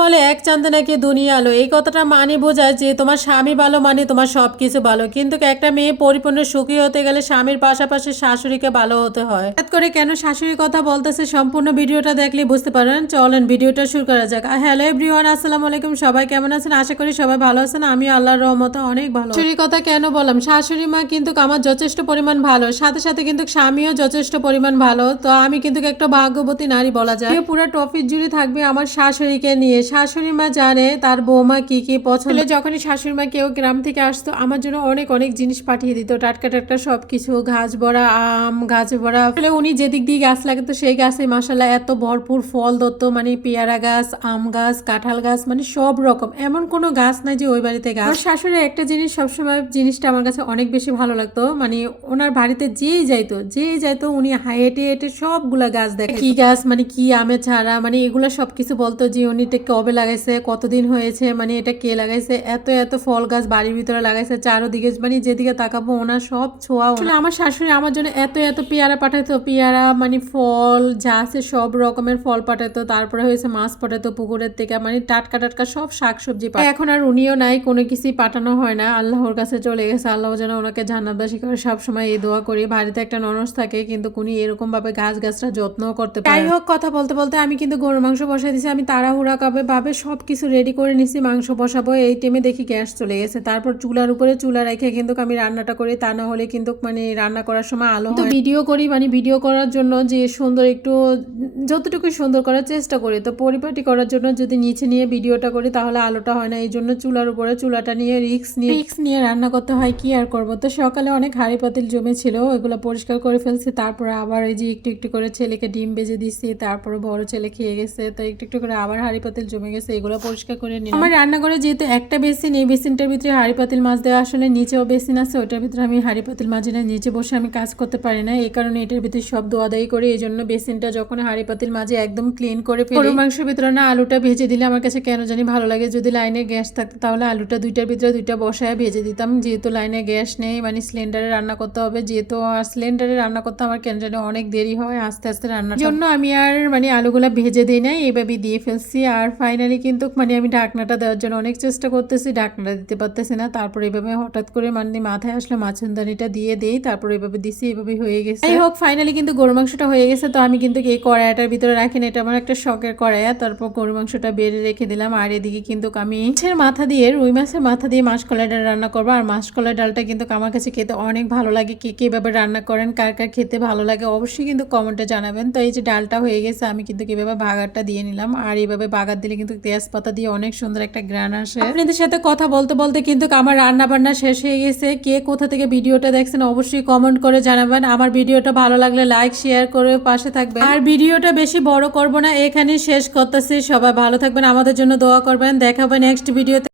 বলে, এক চান্দে নাকি দুনিয়া আলো। এই কথাটা মানে বোঝায় যে তোমার স্বামী ভালো মানে তোমার সব কিছু ভালো। কিন্তু একটা মেয়ে পরিপূর্ণ সুখী হতে গেলে স্বামীর পাশাপাশি শাশুড়িকে ভালো হতে হয়। হঠাৎ করে কেন শাশুড়ির কথা বলতেছে সম্পূর্ণ ভিডিওটা দেখলে বুঝতে পারেন। চলেন ভিডিওটা শুরু করা যাক। হ্যালো এভরিওয়ান, আসসালামু আলাইকুম। সবাই কেমন আছেন? আশা করি সবাই ভালো আছেন। আমি আল্লাহর রহমতে অনেক ভালো। শাশুড়ির কথা কেন বললাম? শাশুড়ি মা কিন্তু আমার যথেষ্ট পরিমাণ ভালো। সাথে সাথে কিন্তু স্বামীও যথেষ্ট পরিমাণ ভালো। তো আমি কিন্তু একটা ভাগ্যবতী নারী বলা যায়। পুরো টপিক জুড়ে থাকবে আমার শাশুড়িকে নিয়ে। শাশুড়ি মা জানে তার বৌমা কি কি পছন্দ যখনই শাশুড়ি মা কেউ গ্রাম থেকে আসতো, আমার জন্য অনেক অনেক জিনিস পাঠিয়ে দিত। টাটকা টাটকা সবকিছু ঘাস ভরা আম, গাছ ভরা আসলে উনি যেদিক দিয়ে গাছ লাগাতো, সেই গাছে মাসাল্লাহ এত ভরপুর ফল দত্ত মানে পেয়ারা গাছ, আম গাছ, কাঁঠাল গাছ মানে সব রকম। এমন কোনো গাছ নাই যে ওই বাড়িতে গাছ শাশুড়ি একটা জিনিস সবসময় জিনিসটা আমার কাছে অনেক বেশি ভালো লাগতো। মানে ওনার বাড়িতে যেই যাইতো যেই যাইতো, উনি হেঁটে হেঁটে সবগুলা গাছ দেখে কি গাছ মানে কি আমের ছাড়া মানে এগুলো সবকিছু বলতো যে উনি কবে লাগাইছে কতদিন হয়েছে মানে এটা কে লাগাইছে এত এত ফল গাছ বাড়ির ভিতরে লাগাইছে চারোদিকে মানে যেদিকে তাকাবো ওনার সব ছোঁয়া আসলে আমার শাশুড়ি আমার জন্য এত এত পেয়ারা পাঠাইতো পেয়ারা মানে ফল যা আছে সব রকমের ফল পাঠাতো তারপরে হয়েছে মাছ পাঠাতো পুকুরের থেকে মানে টাটকা টাটকা সব শাকসবজি পাঠায়। এখন আর উনিও নাই কোনো কিছুই পাঠানো হয় না আল্লাহর কাছে চলে গেছে আল্লাহ যেন ওনাকে জান্নাতবাসী করে সবসময় এই দোয়া করি। বাড়িতে একটা ননস থাকে কিন্তু উনি এরকম ভাবে গাছ গাছটা যত্নও করতে পারে যাই হোক কথা বলতে বলতে আমি কিন্তু গরুর মাংস বসাই দিছি আমি তাড়াহুড়া কবে ভাবে সব কিছু রেডি করে নিছি মাংস বসাবো এই টাইমে দেখি গ্যাস চলে গেছে। তারপর চুলার উপরে চুলা রেখে কিন্তু আমি রান্নাটা করি তা না হলে কিন্তু মানে রান্না করার সময় আলো তো ভিডিও করি মানে ভিডিও করার জন্য যে সুন্দর একটু যতটুকু সুন্দর করার চেষ্টা করি তো পরিপাটি করার জন্য যদি নিচে নিয়ে ভিডিওটা করি তাহলে আলোটা হয় না। এই জন্য চুলার উপরে চুলাটা নিয়ে রিক্স নিয়ে রিক্স নিয়ে রান্না করতে হয় কি আর করব? তো সকালে অনেক হাঁড়ি পাতিল জমেছিল ওগুলো পরিষ্কার করে ফেলছি তারপরে আবার এই যে একটু একটু করে ছেলেকে ডিম বেজে দিচ্ছি তারপরে বড় ছেলে খেয়ে গেছে তো একটু একটু করে আবার হাঁড়ি পাতিল জমে গেছে এগুলো পরিষ্কার করে নিই আমার রান্নাঘরে যেহেতু একটা বেসিন এই বেসিনটার ভিতরে হাঁড়ি পাতিল মাছ দেওয়া আসলে নিচেও বেসিন আছে ওটার ভিতরে আমি হাঁড়ি পাতিল মাঝে না নিচে বসে আমি কাজ করতে পারি না। এই কারণে এটার ভিতরে সব দোয়াদাই করে এই জন্য বেসিনটা যখন হাঁড়ি পাতিল মাঝে একদম ক্লিন করে ফেলি। মাংসের ভিতরে না আলুটা ভেজে দিলে আমার কাছে কেন জানি ভালো লাগে যদি লাইনে গ্যাস থাকতো তাহলে আলুটা দুইটার ভিতরে দুইটা বসায় ভেজে দিতাম। যেহেতু লাইনে গ্যাস নেই মানে সিলিন্ডারে রান্না করতে হবে যেহেতু আর সিলিন্ডারে রান্না করতে আমার কেন জানি অনেক দেরি হয় আস্তে আস্তে রান্নার জন্য আমি আর মানে আলুগুলা ভেজে দিই না এইভাবে দিয়ে ফেলছি। আর ফাইনালি কিন্তু মানে আমি ঢাকনাটা দেওয়ার জন্য অনেক চেষ্টা করতেছি ঢাকনাটা দিতে পারতেছি না। তারপর এভাবে হঠাৎ করে মানে মাথায় আসলে, মাছনদানিটা দিয়ে দেই, তারপর এভাবে দিছি এভাবে হয়ে গেছে। যাই হোক ফাইনালি কিন্তু গরু মাংসটা হয়ে গেছে, তো আমি কিন্তু এই কড়াইটার ভিতরে রাখি না, এটা আমার একটা শখের কড়াইয়া। তারপর গরু মাংসটা বেড়ে রেখে দিলাম, আর এদিকে কিন্তু আমি মাছের মাথা দিয়ে, রুই মাছের মাথা দিয়ে মাসকলাই ডাল রান্না করব। আর মাসকলাই ডালটা কিন্তু আমার কাছে খেতে অনেক ভালো লাগে, কে কে এভাবে রান্না করেন, কার কার খেতে ভালো লাগে অবশ্যই কিন্তু কমেন্টে জানাবেন। তো এই যে ডালটা হয়ে গেছে, আমি কিন্তু কীভাবে বাগারটা দিয়ে নিলাম, আর এইভাবে বাগার দিলে কিন্তু তেজপাতা দিয়ে অনেক সুন্দর একটা গ্রান আসে। আপনাদের সাথে কথা বলতে বলতে কিন্তু আমার রান্না বান্না শেষ হয়ে গেছে। কে কোথা থেকে ভিডিওটা দেখছেন অবশ্যই কমেন্ট করে জানাবেন। আমার ভিডিওটা ভালো লাগলে লাইক শেয়ার করে পাশে থাকবে আর ভিডিওটা বেশি বড় করব না এখানে শেষ করতেছি। সবাই ভালো থাকবেন, আমাদের জন্য দোয়া করবেন। দেখাবেন নেক্সট ভিডিওতে